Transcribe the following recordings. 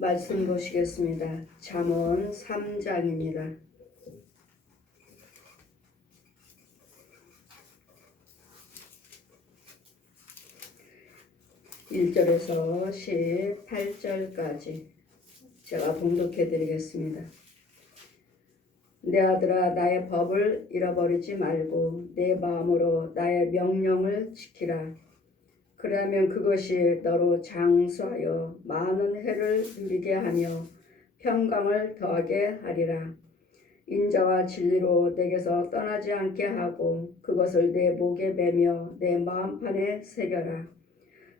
말씀 보시겠습니다. 잠언 3장입니다. 1절에서 18절까지 제가 봉독해 드리겠습니다. 내 아들아, 나의 법을 잃어버리지 말고 내 마음으로 나의 명령을 지키라. 그러면 그것이 너로 장수하여 많은 해를 누리게 하며 평강을 더하게 하리라. 인자와 진리로 내게서 떠나지 않게 하고 그것을 내 목에 매며 내 마음판에 새겨라.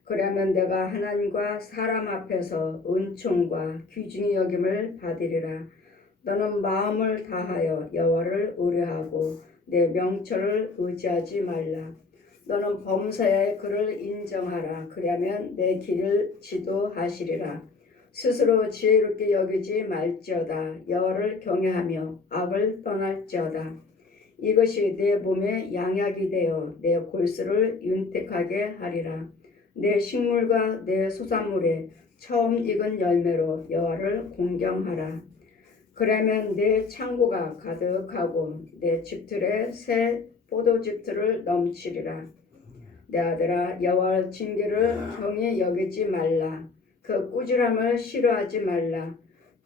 그러면 내가 하나님과 사람 앞에서 은총과 귀중히 여김을 받으리라. 너는 마음을 다하여 여호와를 의뢰하고 내 명철을 의지하지 말라. 너는 범사에 그를 인정하라. 그러면 내 길을 지도하시리라. 스스로 지혜롭게 여기지 말지어다. 여호와를 경외하며 악을 떠날지어다. 이것이 내 몸에 양약이 되어 내 골수를 윤택하게 하리라. 내 식물과 내 소산물에 처음 익은 열매로 여호와를 공경하라. 그러면 내 창고가 가득하고 내 집틀에 새 포도즙들을 넘치리라. 내 아들아, 여호와의 징계를 경히 여기지 말라. 그 꾸지람을 싫어하지 말라.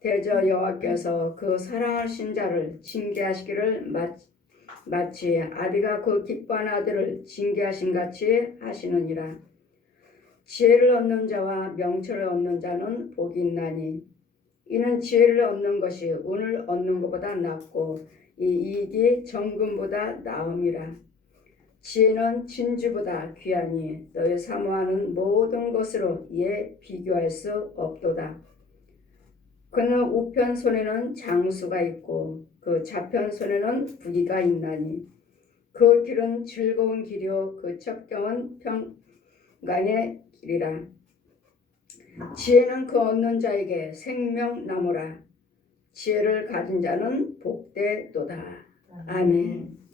대저 여호와께서 그 사랑하신 자를 징계하시기를 마치 아비가 그 기뻐하는 아들을 징계하신 같이 하시느니라. 지혜를 얻는 자와 명철을 얻는 자는 복이 있나니 이는 지혜를 얻는 것이 운을 얻는 것보다 낫고 이 이익이 정금보다 나음이라. 지혜는 진주보다 귀하니 너희 사모하는 모든 것으로 이에 비교할 수 없도다. 그는 우편 손에는 장수가 있고 그 좌편 손에는 부귀가 있나니 그 길은 즐거운 길이요 그 첩경은 평강의 길이라. 지혜는 그 얻는 자에게 생명나무라. 지혜를 가진 자는 복되도다. 아멘.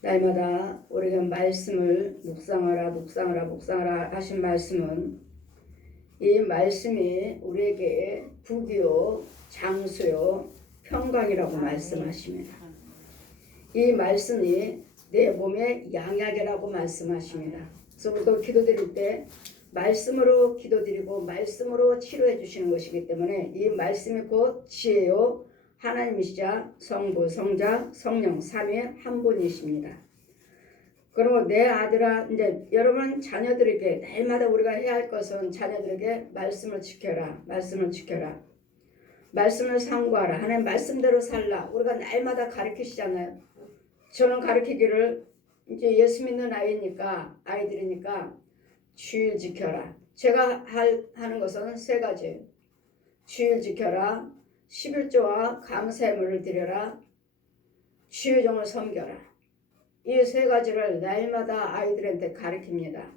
날마다 우리가 말씀을 묵상하라 하신 말씀은 이 말씀이 우리에게 부귀요 장수요 평강이라고 말씀하십니다. 이 말씀이 내 몸의 양약이라고 말씀하십니다. 그래서 우리도 기도드릴 때 말씀으로 기도드리고 말씀으로 치료해 주시는 것이기 때문에 이 말씀이 곧 지혜요 하나님이시자 성부, 성자, 성령 삼위 한 분이십니다. 그러면 내 아들아, 이제 여러분 자녀들에게 날마다 우리가 해야 할 것은 자녀들에게 말씀을 지켜라. 말씀을 지켜라. 말씀을 상고하라. 하나님 말씀대로 살라. 우리가 날마다 가르치시잖아요. 저는 가르치기를 이제 예수 믿는 아이들이니까 주일 지켜라. 제가 하는 것은 세 가지. 주일 지켜라. 11조와 감사의물을 드려라. 주의 종을 섬겨라. 이 세 가지를 날마다 아이들한테 가르칩니다.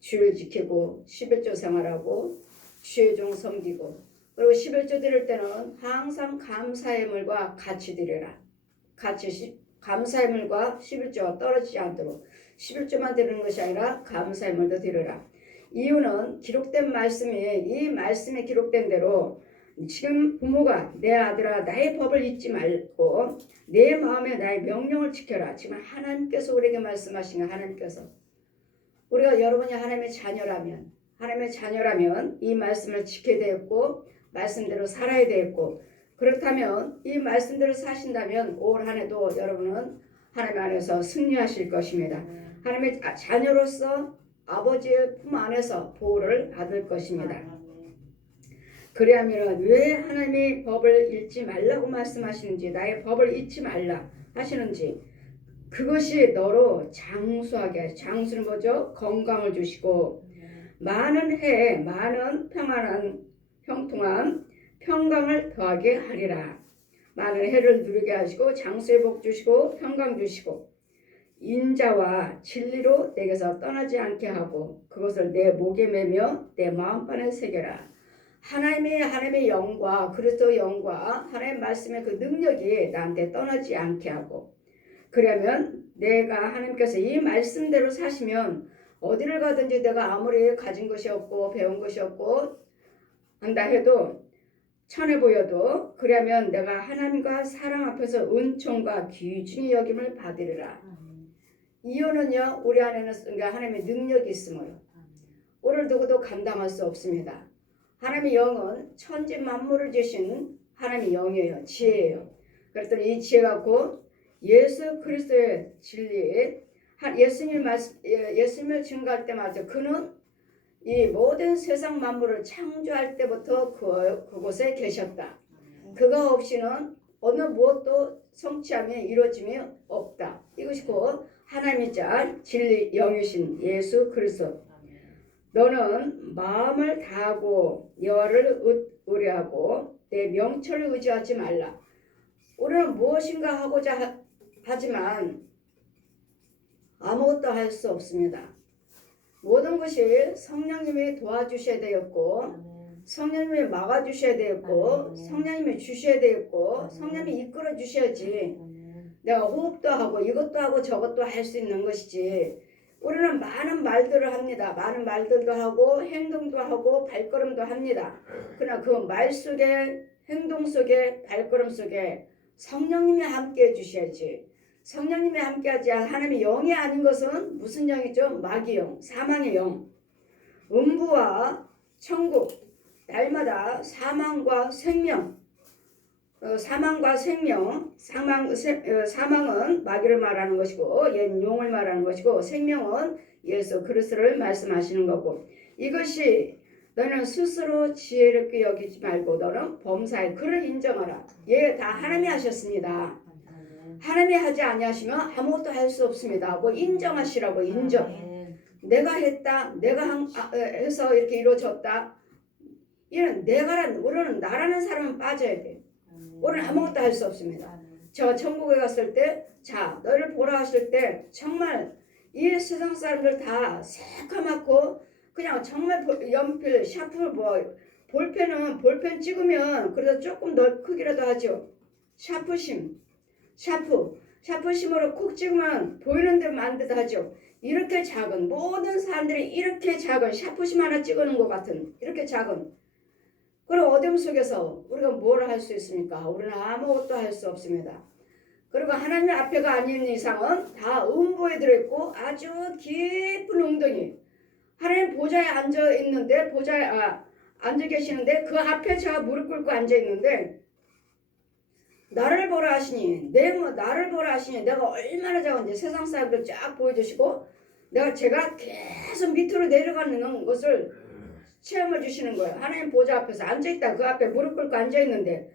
주일 지키고 11조 생활하고 주의 종 섬기고 그리고 11조 드릴 때는 항상 감사의물과 같이 드려라. 같이 감사의물과 11조가 떨어지지 않도록 11조만 드리는 것이 아니라 감사의물도 드려라. 이유는 기록된 말씀이 이 말씀에 기록된 대로 지금 부모가 내 아들아 나의 법을 잊지 말고 내 마음에 나의 명령을 지켜라. 지금 하나님께서 우리에게 말씀하신 거 하나님께서 우리가 여러분이 하나님의 자녀라면 이 말씀을 지켜야 되겠고 말씀대로 살아야 되겠고 그렇다면 이 말씀대로 사신다면 올 한 해도 여러분은 하나님 안에서 승리하실 것입니다. 하나님의 자녀로서 아버지의 품 안에서 보호를 받을 것입니다. 그래야면 왜 하나님의 법을 잃지 말라고 말씀하시는지 나의 법을 잊지 말라 하시는지 그것이 너로 장수하게 장수는 뭐죠? 건강을 주시고 많은 해 많은 평안한 형통한 평강을 더하게 하리라. 많은 해를 누리게 하시고 장수의 복 주시고 평강 주시고 인자와 진리로 내게서 떠나지 않게 하고 그것을 내 목에 매며 내 마음판에 새겨라. 하나님의 영과 그리스도의 영과 하나님의 말씀의 그 능력이 나한테 떠나지 않게 하고 그러면 내가 하나님께서 이 말씀대로 사시면 어디를 가든지 내가 아무리 가진 것이 없고 배운 것이 없고 한다 해도 천해 보여도 그러면 내가 하나님과 사람 앞에서 은총과 귀중히 여김을 받으리라. 이유는요, 우리 안에는 그러니까 하나님의 능력이 있으므로 오늘 누구도 감당할 수 없습니다. 하나님의 영은 천지 만물을 주신 하나님의 영이에요. 지혜예요. 그랬더니 이 지혜 갖고 예수 그리스도의 진리, 예수님을 증거할 때마다 그는 이 모든 세상 만물을 창조할 때부터 그곳에 계셨다. 그가 없이는 어느 무엇도 성취함이 이루어짐이 없다. 이것이 곧 하나님이자 진리 영이신 예수 그리스도. 너는 마음을 다하고 여호와를 의뢰하고 내 명철을 의지하지 말라. 우리는 무엇인가 하고자 하지만 아무것도 할 수 없습니다. 모든 것이 성령님이 도와주셔야 되었고 성령님이 막아주셔야 되었고 성령님이 주셔야 되었고 성령님이 이끌어 주셔야지 내가 호흡도 하고 이것도 하고 저것도 할 수 있는 것이지. 우리는 많은 말들을 합니다. 많은 말들도 하고 행동도 하고 발걸음도 합니다. 그러나 그 말 속에 행동 속에 발걸음 속에 성령님이 함께 해주셔야지. 성령님이 함께하지 하나님의 영이 아닌 것은 무슨 영이죠? 마귀 영, 사망의 영. 음부와 천국, 날마다 사망과 생명. 사망과 생명, 사망은 마귀를 말하는 것이고 옛 용을 말하는 것이고 생명은 예수 그리스도를 말씀하시는 거고, 이것이 너는 스스로 지혜롭게 여기지 말고 너는 범사에 그를 인정하라. 예, 다 하나님이 하셨습니다. 하나님이 하지 아니하시면 아무것도 할 수 없습니다 하고 인정하시라고. 인정. 내가 했다, 내가 해서 이렇게 이루어졌다, 이런 우리는 나라는 사람은 빠져야 돼. 우리는 아무것도 할 수 없습니다. 저 천국에 갔을 때, 자, 너를 보라 하실 때 정말 이 세상 사람들 다 새까맣고 그냥 정말 연필, 샤프, 볼펜 찍으면 그래도 조금 더 크기라도 하죠. 샤프심으로 콕 찍으면 보이는 데만 듯 하죠. 이렇게 작은, 모든 사람들이 이렇게 작은 샤프심 하나 찍어놓은 것 같은 이렇게 작은, 그리고 어둠 속에서 우리가 뭘 할 수 있습니까? 우리는 아무것도 할 수 없습니다. 그리고 하나님 앞에가 아닌 이상은 다 음부에 들어있고 아주 깊은 웅덩이, 하나님 보좌에 앉아 있는데 앉아 계시는데 그 앞에 제가 무릎 꿇고 앉아 있는데 나를 보라 하시니 나를 보라 하시니 내가 얼마나 작은지 세상 사람들 쫙 보여주시고 제가 계속 밑으로 내려가는 것을 체험을 주시는 거예요. 하나님 보좌 앞에서 앉아있다. 그 앞에 무릎 꿇고 앉아있는데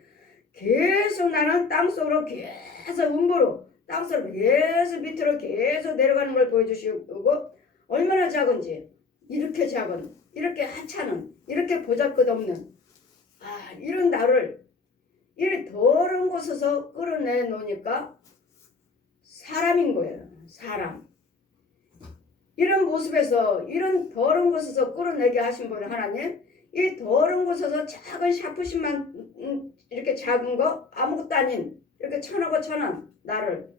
계속 나는 땅속으로 계속 음부로 땅속으로 계속 밑으로 계속 내려가는 걸 보여주시고, 얼마나 작은지, 이렇게 작은, 이렇게 하찮은, 이렇게 보잘것없는 이런 나를 이렇게 더러운 곳에서 끌어내 놓으니까 사람인 거예요. 사람. 이런 모습에서 이런 더러운 곳에서 끌어내게 하신 분은 하나님, 이 더러운 곳에서 작은 샤프심만 이렇게 작은 거 아무것도 아닌 이렇게 천하고 천한 나를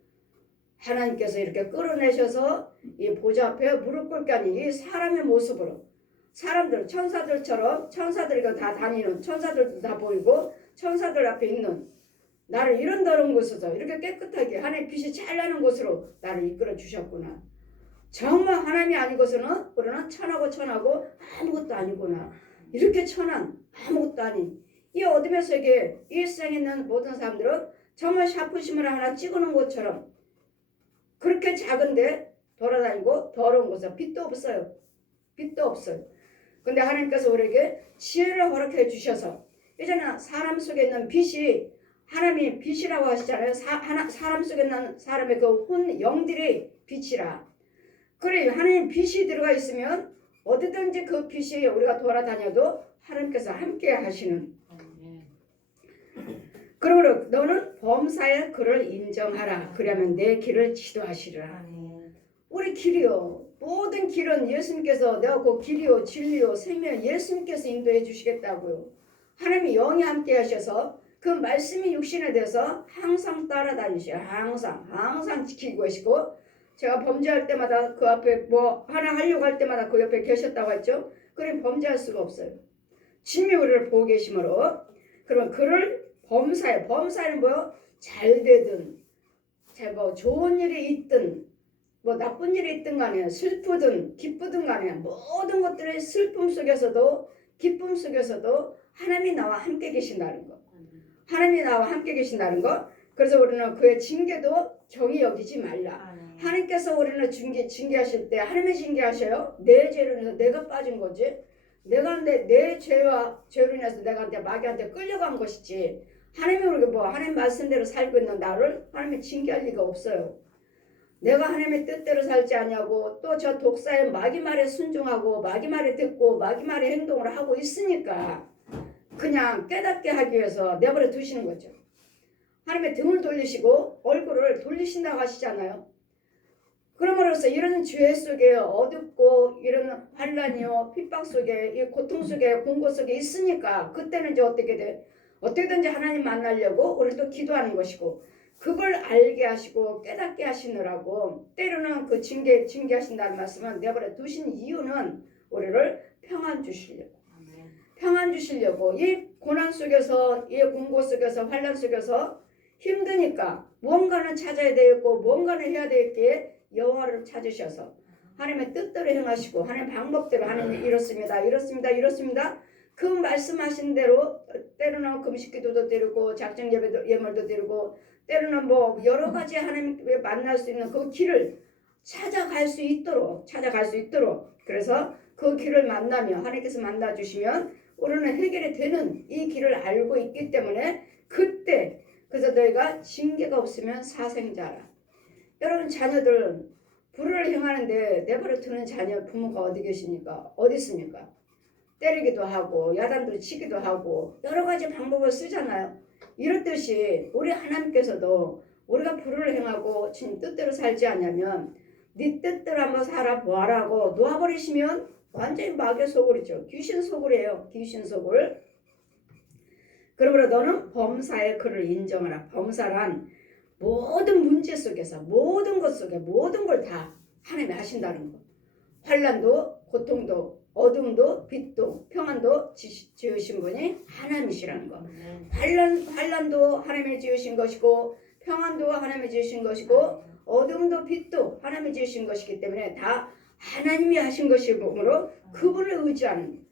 하나님께서 이렇게 끌어내셔서 이 보좌 앞에 무릎 꿇게 하니 이 사람의 모습으로 사람들 천사들처럼 천사들이 다 다니는 천사들도 다 보이고 천사들 앞에 있는 나를 이런 더러운 곳에서 이렇게 깨끗하게 하나님의 빛이 잘 나는 곳으로 나를 이끌어 주셨구나. 정말 하나님이 아니고서는 우리는 천하고 아무것도 아니구나. 이렇게 천한 아무것도 아닌 이 어둠의 세계, 이 세상에 있는 모든 사람들은 정말 샤프심을 하나 찍어놓은 것처럼 그렇게 작은데 돌아다니고 더러운 곳에 빛도 없어요. 근데 하나님께서 우리에게 지혜를 허락해 주셔서 이제는 사람 속에 있는 빛이 하나님이 빛이라고 하시잖아요. 사람 속에 있는 사람의 그 영들이 빛이라. 그래, 하나님 빛이 들어가 있으면 어디든지 그 빛이 우리가 돌아다녀도 하나님께서 함께 하시는. 그러므로 너는 범사에 그를 인정하라. 그러면 내 길을 지도하시리라. 우리 길이요, 모든 길은 예수님께서, 내가 그 길이요 진리요 생명, 예수님께서 인도해 주시겠다고요. 하나님이 영이 함께 하셔서 그 말씀이 육신에 대해서 항상 따라다니셔. 항상 지키고 계시고 제가 범죄할 때마다 그 앞에 뭐 하나 하려고 할 때마다 그 옆에 계셨다고 했죠. 그럼 범죄할 수가 없어요. 주님이 우리를 보고 계심으로. 그러면 그를 범사에, 범사는 뭐요? 잘 되든 뭐 좋은 일이 있든 뭐 나쁜 일이 있든 간에 슬프든 기쁘든 간에 모든 것들의 슬픔 속에서도 기쁨 속에서도 하나님이 나와 함께 계신다는 거. 하나님이 나와 함께 계신다는 거. 그래서 우리는 그의 징계도 경히 여기지 말라. 하나님께서 우리는 징계하실 때 하나님이 징계하셔요. 내 죄로 인해서 내가 빠진 거지. 내가 내 죄로 인해서 내가 마귀한테 끌려간 것이지. 하나님이 우리가 뭐 하나님 말씀대로 살고 있는 나를 하나님이 징계할 리가 없어요. 내가 하나님의 뜻대로 살지 않냐고 또 저 독사의 마귀 말에 순종하고 마귀 말에 듣고 마귀 말에 행동을 하고 있으니까 그냥 깨닫게 하기 위해서 내버려 두시는 거죠. 하나님의 등을 돌리시고 얼굴을 돌리신다고 하시잖아요. 그러므로써 이런 죄 속에 어둡고 이런 환란이요 핍박 속에 이 고통 속에 공고 속에 있으니까 그때는 이제 어떻게 돼? 어떻게든지 하나님 만나려고 우리도 기도하는 것이고 그걸 알게 하시고 깨닫게 하시느라고 때로는 그 징계하신다는 말씀은 내버려 두신 이유는 우리를 평안 주시려고. 평안 주시려고. 이 고난 속에서 이 공고 속에서 환란 속에서 힘드니까 무언가는 찾아야 되겠고 무언가는 해야 되겠기에 여호와를 찾으셔서 하나님의 뜻대로 행하시고 하나님의 방법대로 하나님 이렇습니다. 그 말씀하신 대로 때로는 금식기도도 드리고 작정 예물도 드리고 때로는 뭐 여러 가지 하나님께 만날 수 있는 그 길을 찾아갈 수 있도록 그래서 그 길을 만나면 하나님께서 만나주시면 우리는 해결이 되는 이 길을 알고 있기 때문에 그때 그래서 너희가 징계가 없으면 사생자라. 여러분 자녀들 불을 행하는데 내버려 두는 자녀 부모가 어디 계십니까? 어디 있습니까? 때리기도 하고 야단도 치기도 하고 여러 가지 방법을 쓰잖아요. 이렇듯이 우리 하나님께서도 우리가 불을 행하고 주님 뜻대로 살지 않냐면 네 뜻대로 한번 살아보아라고 놓아버리시면 완전히 마귀의 소굴이죠. 귀신 소굴이에요. 귀신 소굴. 그러므로 너는 범사의 그를 인정하라. 범사란 모든 문제 속에서 모든 것 속에 모든 걸 다 하나님이 하신다는 거. 환난도 고통도 어둠도 빛도 평안도 지으신 분이 하나님이시라는 거. 환난도 하나님이 지으신 것이고 평안도 하나님이 지으신 것이고 어둠도 빛도 하나님이 지으신 것이기 때문에 다 하나님이 하신 것이므로 그분을 의지하는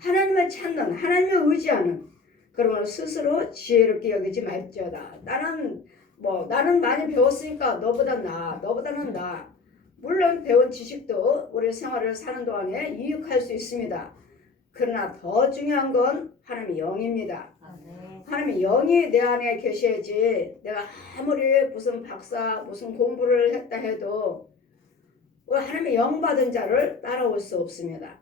하나님을 찾는 하나님을 의지하는 그러므로 스스로 지혜롭게 여기지 말지어다. 나는 많이 배웠으니까 너보다는 나. 물론 배운 지식도 우리 생활을 사는 동안에 유익할 수 있습니다. 그러나 더 중요한 건 하나님의 영입니다. 하나님의 영이 내 안에 계셔야지 내가 아무리 무슨 박사 무슨 공부를 했다 해도 하나님의 영 받은 자를 따라올 수 없습니다.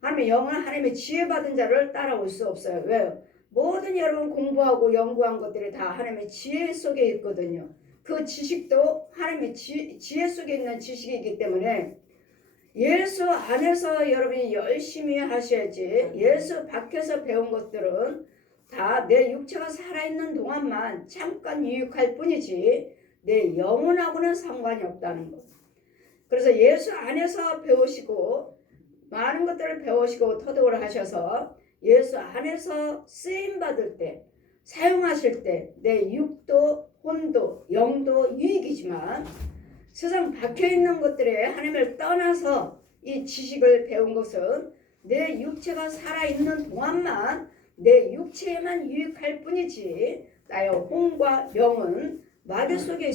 하나님의 영은 하나님의 지혜 받은 자를 따라올 수 없어요. 왜요? 모든 여러분 공부하고 연구한 것들이 다 하나님의 지혜 속에 있거든요. 그 지식도 하나님의 지혜 속에 있는 지식이기 때문에 예수 안에서 여러분이 열심히 하셔야지 예수 밖에서 배운 것들은 다 내 육체가 살아있는 동안만 잠깐 유익할 뿐이지 내 영혼하고는 상관이 없다는 것. 그래서 예수 안에서 배우시고 많은 것들을 배우시고 터득을 하셔서 예수 안에서 쓰임받을 때 사용하실 때 내 육도 혼도 영도 유익이지만 세상 밖에 있는 것들에 하나님을 떠나서 이 지식을 배운 것은 내 육체가 살아있는 동안만 내 육체에만 유익할 뿐이지 나의 혼과 영은 마귀 속에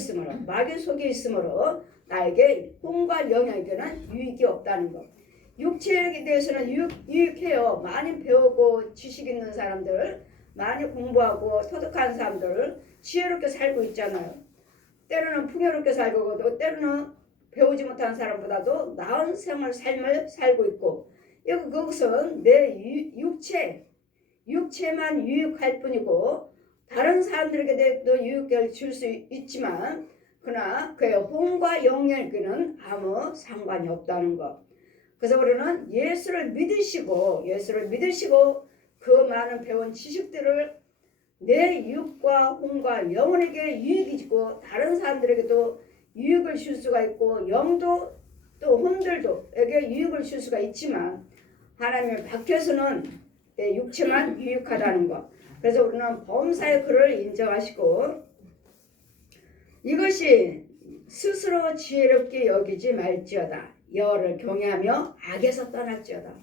있으므로 나에게 혼과 영에게는 유익이 없다는 것. 육체에 대해서는 유익해요. 많이 배우고 지식 있는 사람들 많이 공부하고 터득한 사람들 지혜롭게 살고 있잖아요. 때로는 풍요롭게 살고 때로는 배우지 못한 사람보다도 나은 삶을 살고 있고 그것은 내 육체만 유익할 뿐이고 다른 사람들에게도 유익을 줄 수 있지만 그러나 그의 혼과 영에게는 아무 상관이 없다는 것. 그래서 우리는 예수를 믿으시고 그 많은 배운 지식들을 내 육과 혼과 영혼에게 유익이고 다른 사람들에게도 유익을 줄 수가 있고 영도 또 혼들도 에게 유익을 줄 수가 있지만 하나님의 밖에서는 내 육체만 유익하다는 것. 그래서 우리는 범사의 그를 인정하시고 이것이 스스로 지혜롭게 여기지 말지어다. 여호와를 경외하며 악에서 떠날지어다.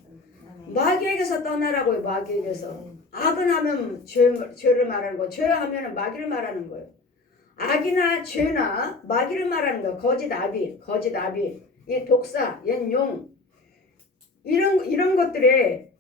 마귀에게서 떠나라고요. 마귀에게서. 악은 하면 죄를 말하는 거, 죄하면 마귀를 말하는 거예요. 악이나 죄나 마귀를 말하는 거. 거짓 아비, 이 독사, 옛 용, 이런 것들에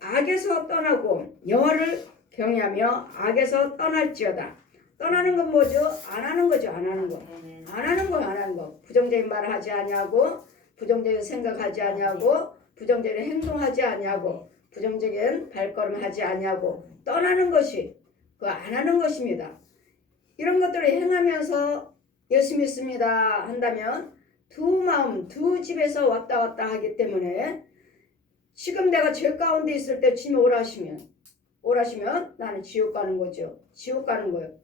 악에서 떠나고 여호와를 경외하며 악에서 떠날지어다. 떠나는 건 뭐죠? 안 하는 거죠. 안 하는 거. 부정적인 말을 하지 아니하고, 부정적인 생각하지 아니하고, 부정적인 행동하지 아니하고, 부정적인 발걸음 하지 아니하고, 떠나는 것이 그 안 하는 것입니다. 이런 것들을 행하면서 예수 믿습니다 한다면 두 마음, 두 집에서 왔다 갔다 하기 때문에 지금 내가 죄 가운데 있을 때 주님 오라시면 나는 지옥 가는 거죠. 지옥 가는 거예요.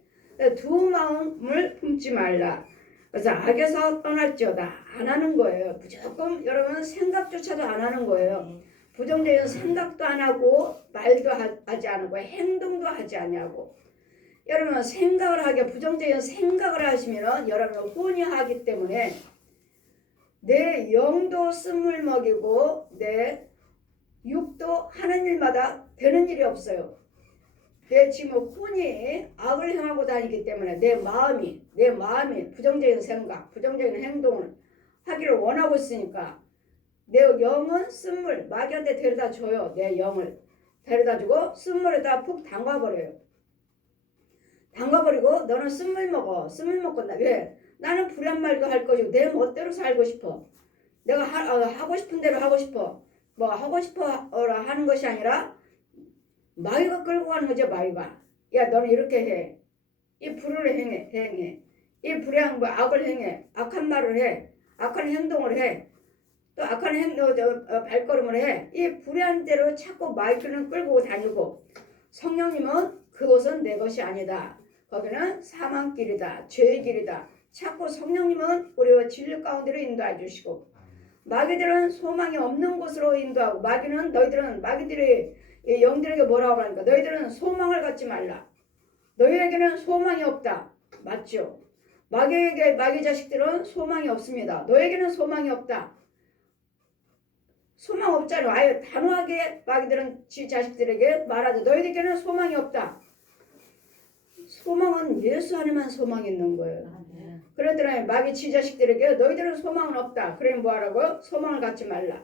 두 마음을 품지 말라. 그래서 악에서 떠날지어다. 안 하는 거예요. 무조건 여러분 생각조차도 안 하는 거예요. 부정적인 생각도 안 하고 말도 하지 않고 행동도 하지 아니하고 여러분 생각을 하게 부정적인 생각을 하시면 여러분 혼이하기 때문에 내 영도 쓴물 먹이고 내 육도 하는 일마다 되는 일이 없어요. 내 지금 혼이 악을 행하고 다니기 때문에 내 마음이 부정적인 생각, 부정적인 행동을 하기를 원하고 있으니까 내 영은 쓴물, 마귀한테 데려다 줘요. 내 영을 데려다 주고 쓴물에다 푹 담가버려요. 담가버리고 너는 쓴물 먹어. 쓴물 먹고 왜? 나는 불한 말도 할 거고 내 멋대로 살고 싶어. 내가 하고 싶은 대로 하고 싶어. 뭐 하고 싶어 하는 것이 아니라 마귀가 끌고 가는 거죠. 마귀가. 야 너는 이렇게 해. 이 불을 행해. 이 불의한 거 악을 행해. 악한 말을 해. 악한 행동을 해. 또 악한 발걸음을 해. 이 불의한 대로 자꾸 마귀는 끌고 다니고 성령님은 그것은 내 것이 아니다. 거기는 사망길이다. 죄의 길이다. 자꾸 성령님은 우리와 진리 가운데로 인도해 주시고 마귀들은 소망이 없는 곳으로 인도하고 마귀들이 영들에게 뭐라고 하니까 너희들은 소망을 갖지 말라. 너희에게는 소망이 없다. 맞죠? 마귀 자식들은 소망이 없습니다. 너에게는 소망이 없다. 소망 없잖아. 아예 단호하게 마귀들은 지 자식들에게 말하죠. 너희들에게는 소망이 없다. 소망은 예수 안에만 소망이 있는 거예요. 그랬더니 마귀 지 자식들에게 너희들은 소망은 없다. 그러면 뭐하라고? 소망을 갖지 말라.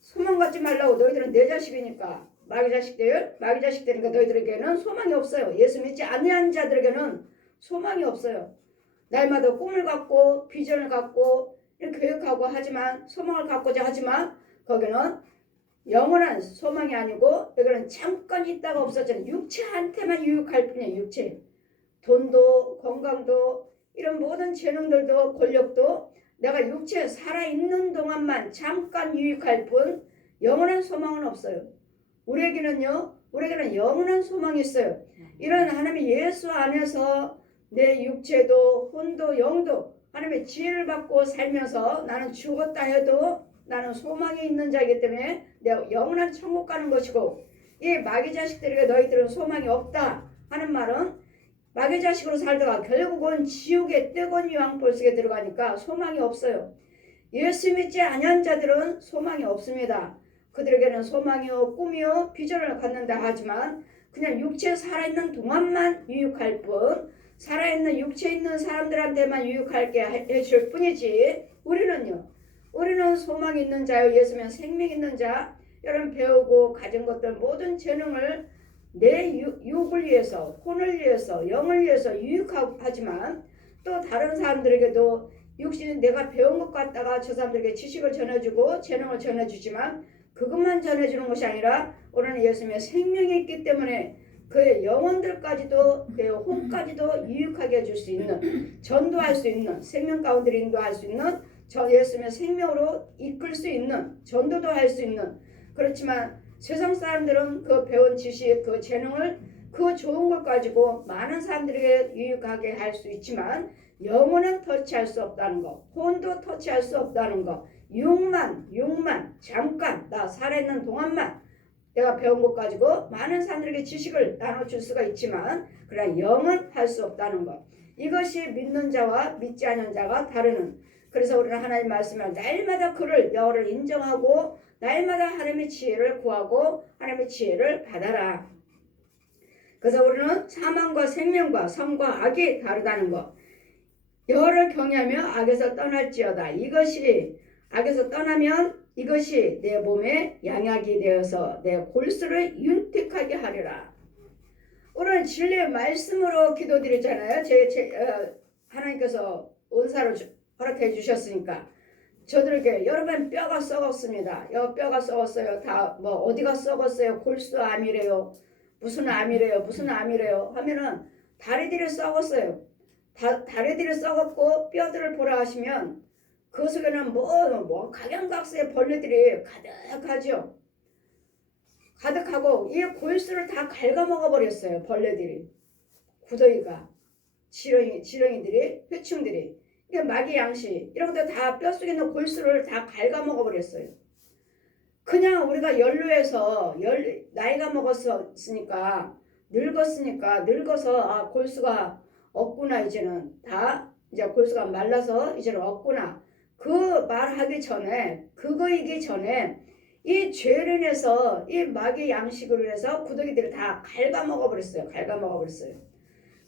소망 갖지 말라고. 너희들은 내 자식이니까. 마귀 자식들이니까 너희들에게는 소망이 없어요. 예수 믿지 않는 자들에게는 소망이 없어요. 날마다 꿈을 갖고 비전을 갖고 계획하고 하지만 소망을 갖고자 하지만 거기는 영원한 소망이 아니고 여기는 잠깐 있다가 없어지는 육체한테만 유익할 뿐이에요. 육체. 돈도 건강도 이런 모든 재능들도 권력도 내가 육체에 살아있는 동안만 잠깐 유익할 뿐 영원한 소망은 없어요. 우리에게는 영원한 소망이 있어요. 이런 하나님의 예수 안에서 내 육체도 혼도 영도 하나님의 지혜를 받고 살면서 나는 죽었다 해도 나는 소망이 있는 자이기 때문에 내가 영원한 천국 가는 것이고 이 마귀 자식들에게 너희들은 소망이 없다 하는 말은 마귀 자식으로 살다가 결국은 지옥의 뜨거운 유황불 속에 들어가니까 소망이 없어요. 예수 믿지 아니한 자들은 소망이 없습니다. 그들에게는 소망이요 꿈이요 비전을 갖는다 하지만 그냥 육체에 살아있는 동안만 유익할 뿐 살아있는 육체에 있는 사람들한테만 유익하게 해줄 뿐이지 우리는 소망이 있는 자요. 예수면 생명 있는 자. 여러분 배우고 가진 것들 모든 재능을 내 육을 위해서 혼을 위해서 영을 위해서 유익하지만 또 다른 사람들에게도 육신 내가 배운 것 같다가 저 사람들에게 지식을 전해주고 재능을 전해주지만 그것만 전해주는 것이 아니라 우리는 예수님의 생명이 있기 때문에 그의 영혼들까지도 그의 혼까지도 유익하게 해줄 수 있는 전도할 수 있는 생명 가운데 인도할 수 있는 예수님의 생명으로 이끌 수 있는 전도도 할 수 있는 그렇지만 세상 사람들은 그 배운 지식 그 재능을 그 좋은 걸 가지고 많은 사람들에게 유익하게 할 수 있지만 영혼은 터치할 수 없다는 거, 혼도 터치할 수 없다는 거, 육만 잠깐 나 살아있는 동안만 내가 배운 것 가지고 많은 사람들에게 지식을 나눠줄 수가 있지만 그러나 영은 할 수 없다는 것. 이것이 믿는 자와 믿지 않는 자가 다르는. 그래서 우리는 하나님 말씀을 날마다 그를 여호와를 인정하고 날마다 하나님의 지혜를 구하고 하나님의 지혜를 받아라. 그래서 우리는 사망과 생명과 선과 악이 다르다는 것. 여호와를 경외하며 악에서 떠날지어다. 이것이 악에서 떠나면 이것이 내 몸에 양약이 되어서 내 골수를 윤택하게 하리라. 오늘 진리의 말씀으로 기도드렸잖아요. 하나님께서 은사를 허락해 주셨으니까 저들에게 여러분 뼈가 썩었습니다. 뼈가 썩었어요. 다 뭐 어디가 썩었어요? 골수 암이래요. 무슨 암이래요? 하면은 다리들이 썩었어요. 다리들이 썩었고 뼈들을 보라 하시면 그 속에는 뭐 각양각색의 벌레들이 가득하죠. 가득하고 이 골수를 다 갉아먹어 버렸어요. 벌레들이, 구더기가, 지렁이들이, 회충들이, 이게 마귀 양식 이런 것들 다 뼛속에 있는 골수를 다 갉아먹어 버렸어요. 그냥 우리가 연루해서 나이가 먹었으니까 늙어서 골수가 없구나, 이제는 이제 골수가 말라서 이제는 없구나, 그 말하기 전에, 그거이기 전에 이 죄로 인해서 이 마귀 양식으로 인해서 구더기들을 다 갉아먹어 버렸어요.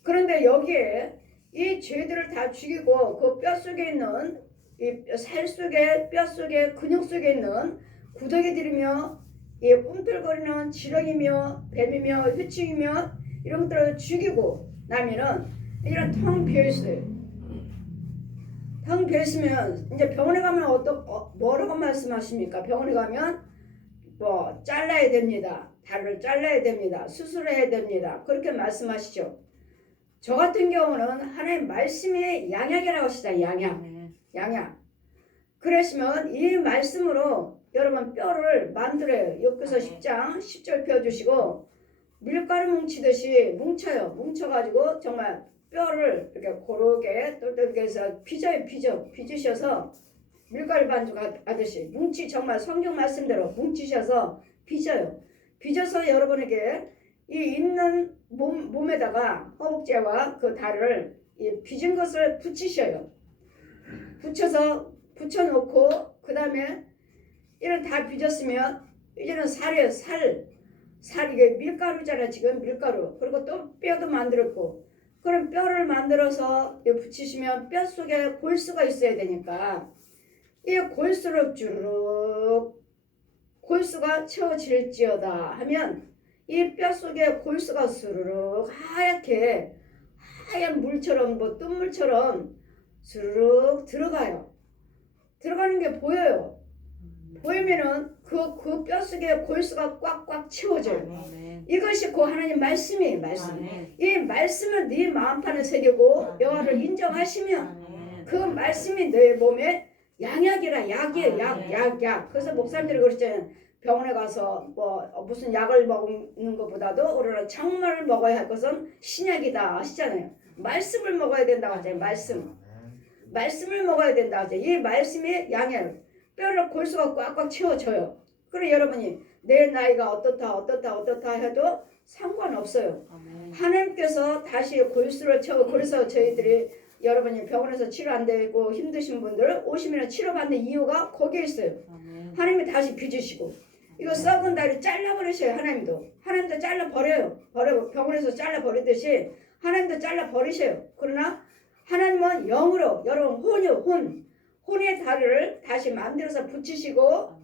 그런데 여기에 이 죄들을 다 죽이고 그 뼛속에 있는 이 살 속에, 뼈 속에, 근육 속에 있는 구더기들이며 이 꿈틀거리는 지렁이며 뱀이며 회충이며 이런 것들을 죽이고 나면은 이런 텅 비어있어요. 텅 비어있으면 이제 병원에 가면 뭐라고 말씀하십니까? 병원에 가면 뭐 잘라야 됩니다. 다리를 잘라야 됩니다. 수술해야 됩니다. 그렇게 말씀하시죠. 저 같은 경우는 하나님 말씀이 양약이라고 하시잖아요. 양약. 그러시면 이 말씀으로 여러분 뼈를 만들어요. 욥기서 10장 10절 펴주시고 밀가루 뭉치듯이 뭉쳐가지고 정말 뼈를 이렇게 고르게 똘똘하게 해서 빚으셔서 밀가루 반죽 하듯이 정말 성경 말씀대로 뭉치셔서 빚어서 여러분에게 이 있는 몸에다가 허벅지와 그 다리를 이 빚은 것을 붙이셔요. 붙여놓고 그 다음에 이런 다 빚었으면 이제는 살이에요. 살 이게 밀가루잖아. 지금 밀가루. 그리고 또 뼈도 만들었고, 그럼 뼈를 만들어서 붙이시면 뼈 속에 골수가 있어야 되니까 이 골수를 주르륵 골수가 채워질지어다 하면 이 뼈 속에 골수가 스르륵 하얗게 하얀 물처럼 뭐 뜬물처럼 스르륵 들어가요. 들어가는 게 보여요. 보이면은 그 뼈 속에 골수가 꽉꽉 채워져요. 이것이 그 하나님 말씀이에요. 이 말씀을 네 마음판에 새기고 여호와를 인정하시면 그 말씀이 내 몸에 양약이라. 약이에요. 약. 그래서 목사님들이 그러잖아요. 병원에 가서 뭐 무슨 약을 먹는 것보다도 우리는 정말을 먹어야 할 것은 신약이다 하시잖아요. 말씀을 먹어야 된다고 하잖아요. 말씀을 먹어야 된다고 하죠. 이 말씀이 양약, 뼈를 골수가 꽉꽉 채워줘요. 그리고 여러분이 내 나이가 어떻다 해도 상관없어요. 하나님께서 다시 골수를 채워. 그래서 저희들이 여러분이 병원에서 치료 안 되고 힘드신 분들 오시면 치료받는 이유가 거기에 있어요. 하나님이 다시 빚으시고 이거 썩은 다리 잘라버리셔요. 하나님도 잘라버려요. 병원에서 잘라버리듯이 하나님도 잘라버리셔요. 그러나 하나님은 영으로 여러분 혼의 다리를 다시 만들어서 붙이시고,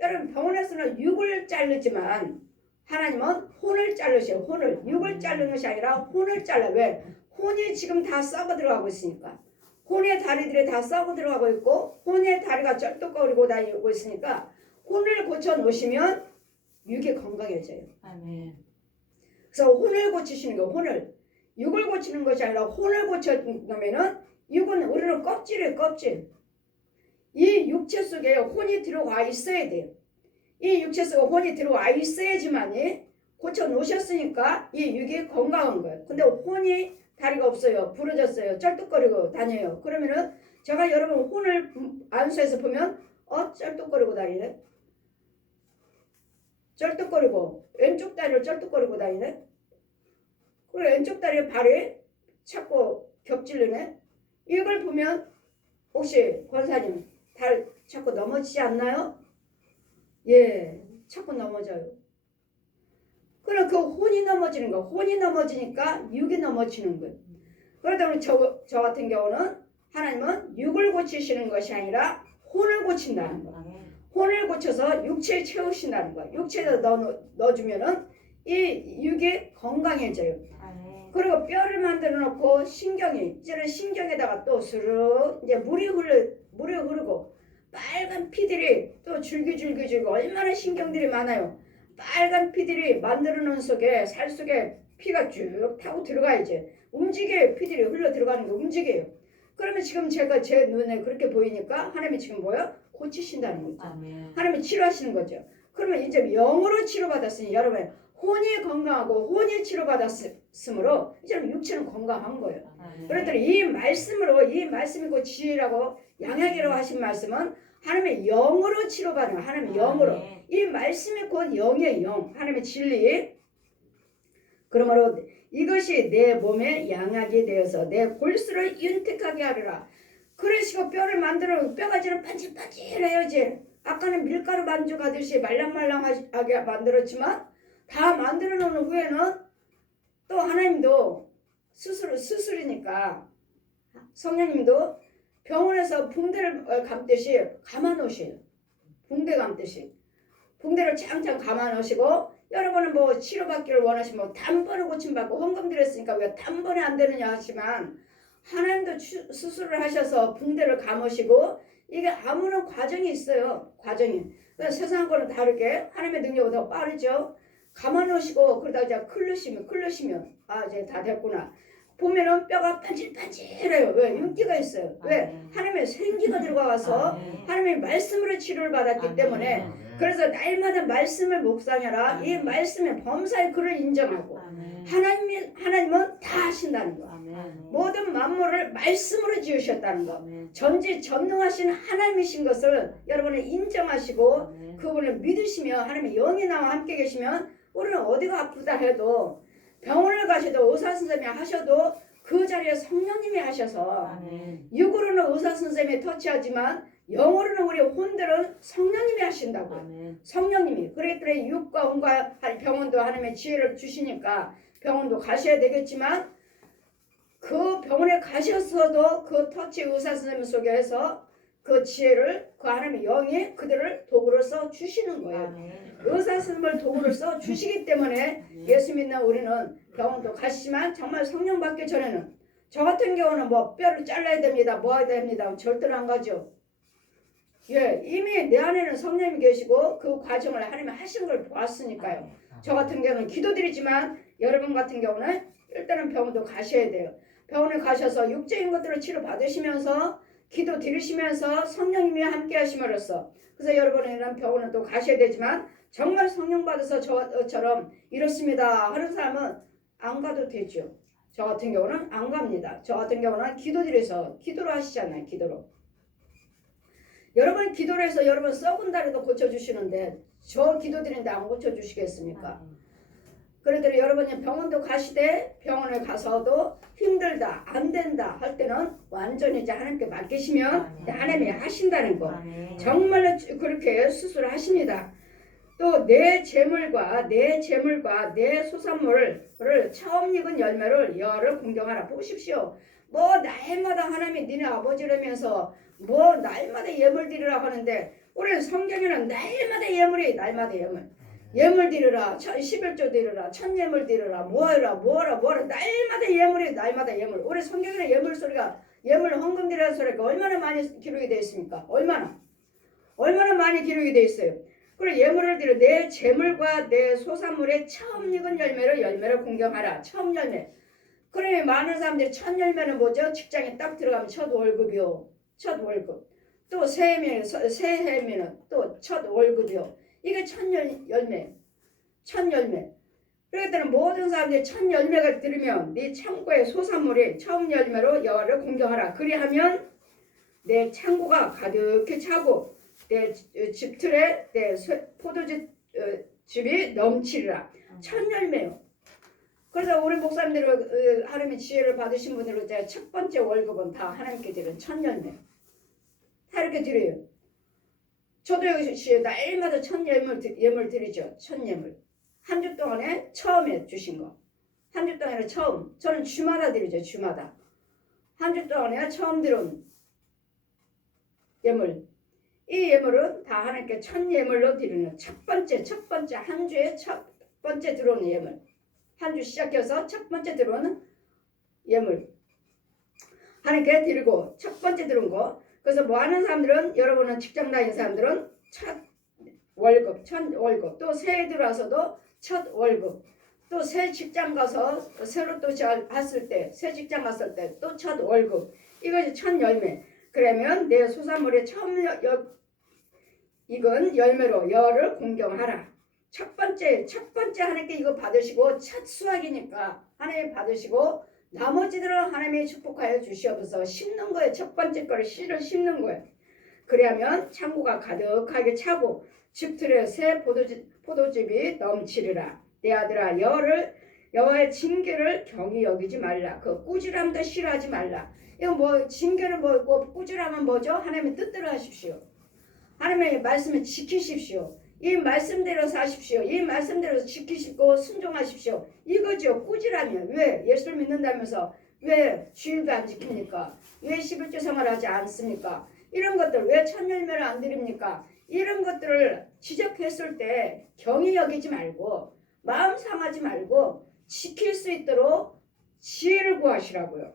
여러분 병원에서는 육을 자르지만 하나님은 혼을 자르셔요. 육을 자르는 것이 아니라 혼을 잘라. 왜? 혼이 지금 다 썩어 들어가고 있으니까. 혼의 다리들이 다 썩어 들어가고 있고 혼의 다리가 쩔뚝거리고 다니고 있으니까 혼을 고쳐 놓으시면 육이 건강해져요. 그래서 혼을 고치시는 거예요. 육을 고치는 것이 아니라 혼을 고쳐 놓으면은 육은 우리는 껍질이에요. 껍질. 이 육체 속에 혼이 들어와 있어야 돼요. 이 육체 속에 혼이 들어와 있어야지만이 고쳐 놓으셨으니까 이 육이 건강한 거예요. 근데 혼이 다리가 없어요. 부러졌어요. 쩔뚝거리고 다녀요. 그러면은 제가 여러분 혼을 안수해서 보면 쩔뚝거리고 다니네. 쩔뚝거리고 왼쪽 다리를 쩔뚝거리고 다니네. 그리고 왼쪽 다리에 발이 자꾸 겹질르네. 이걸 보면 혹시 권사님 발 자꾸 넘어지지 않나요? 예, 자꾸 넘어져요. 그럼 그 혼이 넘어지는 거, 혼이 넘어지니까 육이 넘어지는 거예요. 그러다 보니 저 같은 경우는 하나님은 육을 고치시는 것이 아니라 혼을 고친다는 거. 혼을 고쳐서 육체에 채우신다는 거야. 육체에다 넣어주면은 이 육이 건강해져요. 그리고 뼈를 만들어 놓고 신경이 이제는 신경에다가 또 스르 이제 물이 흐르고 빨간 피들이 또 줄기 얼마나 신경들이 많아요. 빨간 피들이 만들어 놓은 속에 살 속에 피가 쭉 타고 들어가야지. 움직여요. 피들이 흘러 들어가는 게 움직여요. 그러면 지금 제가 제 눈에 그렇게 보이니까 하나님이 지금 뭐요? 고치신다는 거죠. 하나님이 치료하시는 거죠. 그러면 이제 영으로 치료받았으니 여러분 혼이 건강하고 혼이 치료받았으므로 이제 육체는 건강한 거예요. 그랬더니 이 말씀으로 이 말씀이 곧 지혜라고 양약이라고 하신 말씀은 하나님의 영으로 치료받는 하나님의 영으로 이 말씀이 곧 영의 영 하나님의 진리. 그러므로 이것이 내 몸에 양약이 되어서 내 골수를 윤택하게 하리라. 그러시고 뼈를 만들어 뼈가지는 반질반질해야지. 아까는 밀가루 반죽하듯이 말랑말랑하게 만들었지만 다 만들어 놓은 후에는 또 하나님도 수술이니까 성령님도 병원에서 붕대를 감듯이 감아 놓으셔요. 붕대 감듯이 붕대를 창창 감아 놓으시고 여러분은 뭐 치료받기를 원하시면 단번에 고침받고 헌금 드렸으니까 왜 단번에 안 되느냐 하지만 하나님도 수술을 하셔서 붕대를 감으시고 이게 아무런 과정이 있어요. 과정이. 세상 거는 다르게 하나님의 능력은 더 빠르죠. 감아 놓으시고 그러다 이제 클르시면 이제 다 됐구나. 보면은 뼈가 반질반질해요. 왜? 윤기가 있어요. 왜? 하나님의 생기가 들어가서 하나님의 말씀으로 치료를 받았기 때문에 그래서 날마다 말씀을 묵상해라. 이 말씀의 범사의 그를 인정하고 하나님은 다 하신다는 거. 모든 만물을 말씀으로 지으셨다는 거. 전지전능하신 하나님이신 것을 여러분은 인정하시고 그분을 믿으시며 하나님의 영이 나와 함께 계시면 우리는 어디가 아프다 해도 병원을 가셔도 의사선생님이 하셔도 그 자리에 성령님이 하셔서 육으로는 의사선생님이 터치하지만 영어로는 우리 혼들은 성령님이 하신다고요. 성령님이. 그랬더니 육과 혼과 병원도 하나님의 지혜를 주시니까 병원도 가셔야 되겠지만 그 병원에 가셨어도 그 터치 의사선생님 속에서 그 지혜를 그 하나님의 영이 그들을 도구로 써 주시는 거예요. 의사선생님을 도구로 써 주시기 때문에 예수 믿는 우리는 병원도 가시지만 정말 성령 받기 전에는 저 같은 경우는 뭐 뼈를 잘라야 됩니다. 뭐 해야 됩니다. 절대로 안 가죠. 예, 이미 내 안에는 성령님이 계시고 그 과정을 하나님이 하신 걸 보았으니까요. 저 같은 경우는 기도드리지만 여러분 같은 경우는 일단은 병원도 가셔야 돼요. 병원에 가셔서 육적인 것들을 치료 받으시면서 기도 드리시면서 성령님이 함께 하심으로써 그래서 여러분은 병원은 또 가셔야 되지만 정말 성령 받아서 저처럼 이렇습니다 하는 사람은 안 가도 되죠. 저 같은 경우는 안 갑니다. 저 같은 경우는 기도 드려서 기도로 하시잖아요. 기도로. 여러분 기도를 해서 여러분 썩은 다리도 고쳐주시는데 저 기도 드리는데 안 고쳐주시겠습니까? 그랬더니 여러분이 병원도 가시되 병원에 가서도 힘들다 안 된다 할 때는 완전히 이제 하나님께 맡기시면 하나님이 하신다는 거. 정말로 그렇게 수술을 하십니다. 또 내 재물과 내 소산물을 처음 익은 열매를 여를 공경하라. 보십시오. 뭐 날마다 하나님이 니네 아버지라면서 뭐 날마다 예물 드리라 하는데 우리 성경에는 날마다 예물이 날마다 예물 드리라 11조 드리라 천예물 드리라 뭐하라 날마다 예물이 날마다 예물. 우리 성경에는 예물 소리가 예물 헌금 드리라는 소리가 얼마나 많이 기록이 되어 있습니까? 얼마나 많이 기록이 되어 있어요. 그리고 예물을 드려 내 재물과 내 소산물의 처음 익은 열매를 공경하라. 처음 열매. 그러니 많은 사람들이 첫 열매는 뭐죠? 직장에 딱 들어가면 첫 월급이요. 첫 월급. 또 새해면은 또 첫 월급이요. 이게 첫 열매. 그랬더니 모든 사람들이 첫 열매가 들으면 네 창고의 소산물이 처음 열매로 여호와를 공경하라. 그리하면 내 창고가 가득히 차고 내 집틀에 내 포도즙 즙이 넘치리라. 첫 열매요. 그래서 우리 목사님들은 하나님의 지혜를 받으신 분들은 제가 첫 번째 월급은 다 하나님께 드린 첫 열매. 다 이렇게 드려요. 저도 여기 날마다 첫 예물 드리죠. 첫 예물. 한 주 동안에 처음에 주신 거. 한 주 동안에 처음. 저는 주마다 드리죠. 주마다. 한 주 동안에 처음 들어온 예물. 이 예물은 다 하나님께 첫 예물로 드리는 첫 번째 한 주에 첫 번째 들어오는 예물. 한 주 시작해서 첫 번째 들어오는 예물. 하나님께 드리고 첫 번째 들어온 거. 그래서 뭐 하는 사람들은 여러분은 직장 다니는 사람들은 첫 월급, 또 새해 들어와서도 첫 월급, 또 새 직장 가서 새로 또 갔을 때, 새 직장 갔을 때 또 첫 월급. 이것이 첫 열매. 그러면 내 소산물의 처음 익은 열매로 여호와를 공경하라. 첫 번째 하나님께 이거 받으시고 첫 수확이니까 하나님 받으시고 나머지들은 하나님이 축복하여 주시옵소서. 심는 거예요. 첫 번째 거를 씨를 심는 거예요. 그러면 창고가 가득하게 차고 집틀에 새 포도즙이 넘치리라. 내 아들아 여호와의 징계를 경히 여기지 말라. 그 꾸지람도 싫어하지 말라. 이거 뭐 징계는 뭐고 꾸지람은 뭐죠? 하나님의 뜻대로 하십시오. 하나님의 말씀을 지키십시오. 이 말씀대로 사십시오. 이 말씀대로 지키시고 순종하십시오. 이거죠. 꾸지람이요. 왜? 예수를 믿는다면서 왜 주일도 안 지킵니까? 왜 11조 생활하지 않습니까? 이런 것들 왜 첫 열매를 안 드립니까? 이런 것들을 지적했을 때 경히 여기지 말고 마음 상하지 말고 지킬 수 있도록 지혜를 구하시라고요.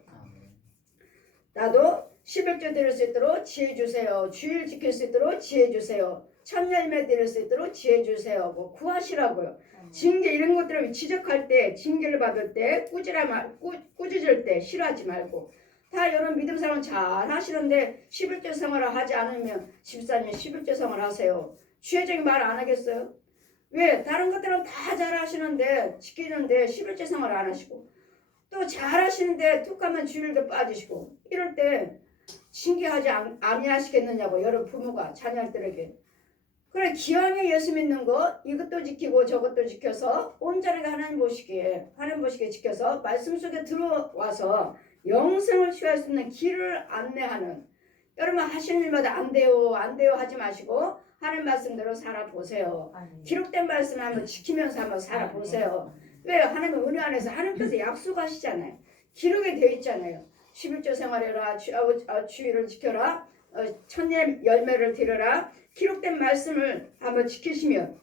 나도 11조 드릴 수 있도록 지혜 주세요. 주일 지킬 수 있도록 지혜 주세요. 첫 열매 드릴 수 있도록 지혜 주세요. 뭐 구하시라고요. 징계 이런 것들을 지적할 때 징계를 받을 때 꾸짖을 때 싫어하지 말고 다 여러분 믿음 생활 잘 하시는데 11조 생활을 하지 않으면 집사님 11조 생활 하세요. 주혜적인 말 안 하겠어요? 왜? 다른 것들은 다 잘 하시는데 지키는데 11조 생활 안 하시고 또 잘 하시는데 툭 하면 주일도 빠지시고 이럴 때 징계하지 아니하시겠느냐고 여러분 부모가 자녀들에게. 그래 기왕에 예수 믿는 거 이것도 지키고 저것도 지켜서 온전하게 하나님 보시기에 지켜서 말씀 속에 들어와서 영생을 취할 수 있는 길을 안내하는 여러분 하시는 일마다 안 돼요 하지 마시고 하는 말씀대로 살아보세요. 기록된 말씀을 한번 지키면서 한번 살아보세요. 왜? 하나님은 은혜 안에서 하나님께서 약속하시잖아요. 기록이 되어 있잖아요. 11조 생활해라. 주의를 지켜라. 첫 열매를 드려라. 기록된 말씀을 한번 지키시면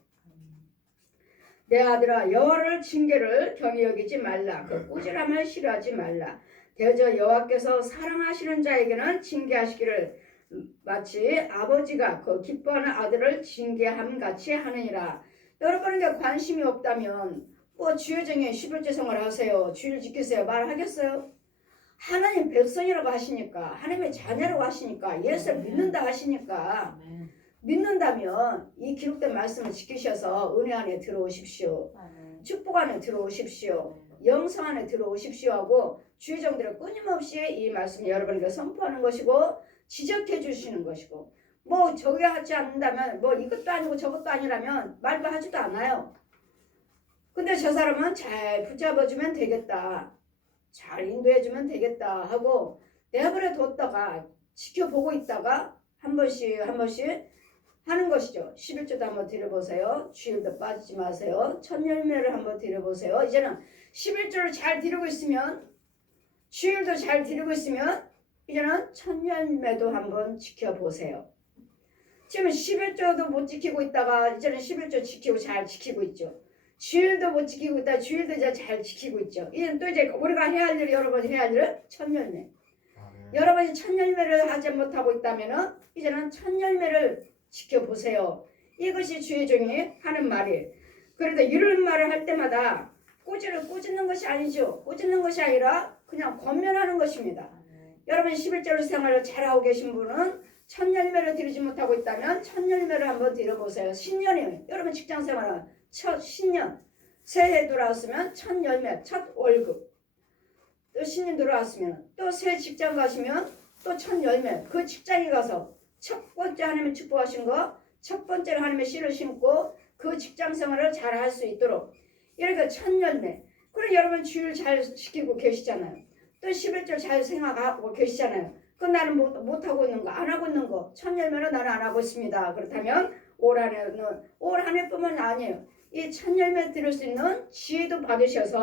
내 아들아 여호와를 징계를 경히 여기지 말라. 그 꾸지람을 싫어하지 말라. 대저 여호와께서 사랑하시는 자에게는 징계하시기를 마치 아버지가 그 기뻐하는 아들을 징계함같이 하느니라. 여러분에게 관심이 없다면 뭐 주여정에 11조 생활 하세요. 주일 지키세요. 말하겠어요? 하나님 백성이라고 하시니까 하나님의 자녀라고 하시니까 예수를 믿는다 하시니까 믿는다면 이 기록된 말씀을 지키셔서 은혜 안에 들어오십시오. 축복 안에 들어오십시오. 영성 안에 들어오십시오 하고 주의정들을 끊임없이 이 말씀을 여러분에게 선포하는 것이고 지적해 주시는 것이고 뭐 저게 하지 않는다면 뭐 이것도 아니고 저것도 아니라면 말도 하지도 않아요. 근데 저 사람은 잘 붙잡아주면 되겠다. 잘 인도해주면 되겠다 하고 내버려 뒀다가 지켜보고 있다가 한 번씩 하는 것이죠. 11조도 한번 드려보세요. 주일도 빠지지 마세요. 첫 열매를 한번 드려보세요. 이제는 11조를 잘 드리고 있으면 주일도 잘 드리고 있으면 이제는 첫 열매도 한번 지켜보세요. 지금 11조도 못 지키고 있다가 이제는 11조 지키고 잘 지키고 있죠. 주일도 못 지키고 있다. 주일도 이제 잘 지키고 있죠. 이제는 또 이제 우리가 해야 할 일, 여러분이 해야 할 일은 첫 열매. 여러분이 첫 열매를 하지 못하고 있다면은 이제는 첫 열매를 지켜보세요. 이것이 주의 종이 하는 말이에요. 그래도 이런 말을 할 때마다 꾸짖는 것이 아니죠. 꾸짖는 것이 아니라 그냥 권면하는 것입니다. 여러분 11절 생활을 잘하고 계신 분은 첫 열매를 드리지 못하고 있다면 첫 열매를 한번 드려보세요. 신년이에요. 여러분 직장 생활은 첫 신년 새해 들어왔으면 첫 열매, 첫 월급. 또 신년 들어왔으면 또 새 직장 가시면 또 첫 열매. 그 직장에 가서 첫 번째 하나님의 축복하신 거, 첫 번째로 하나님의 씨를 심고 그 직장 생활을 잘 할 수 있도록 이렇게 첫 열매. 그럼 여러분 주일 잘 지키고 계시잖아요. 또 11절 잘 생각하고 계시잖아요. 그 나는 못하고 있는 거, 안 하고 있는 거, 첫 열매는 나는 안 하고 있습니다. 그렇다면 올 한 해뿐만 아니에요. 이 첫 열매 들을 수 있는 지혜도 받으셔서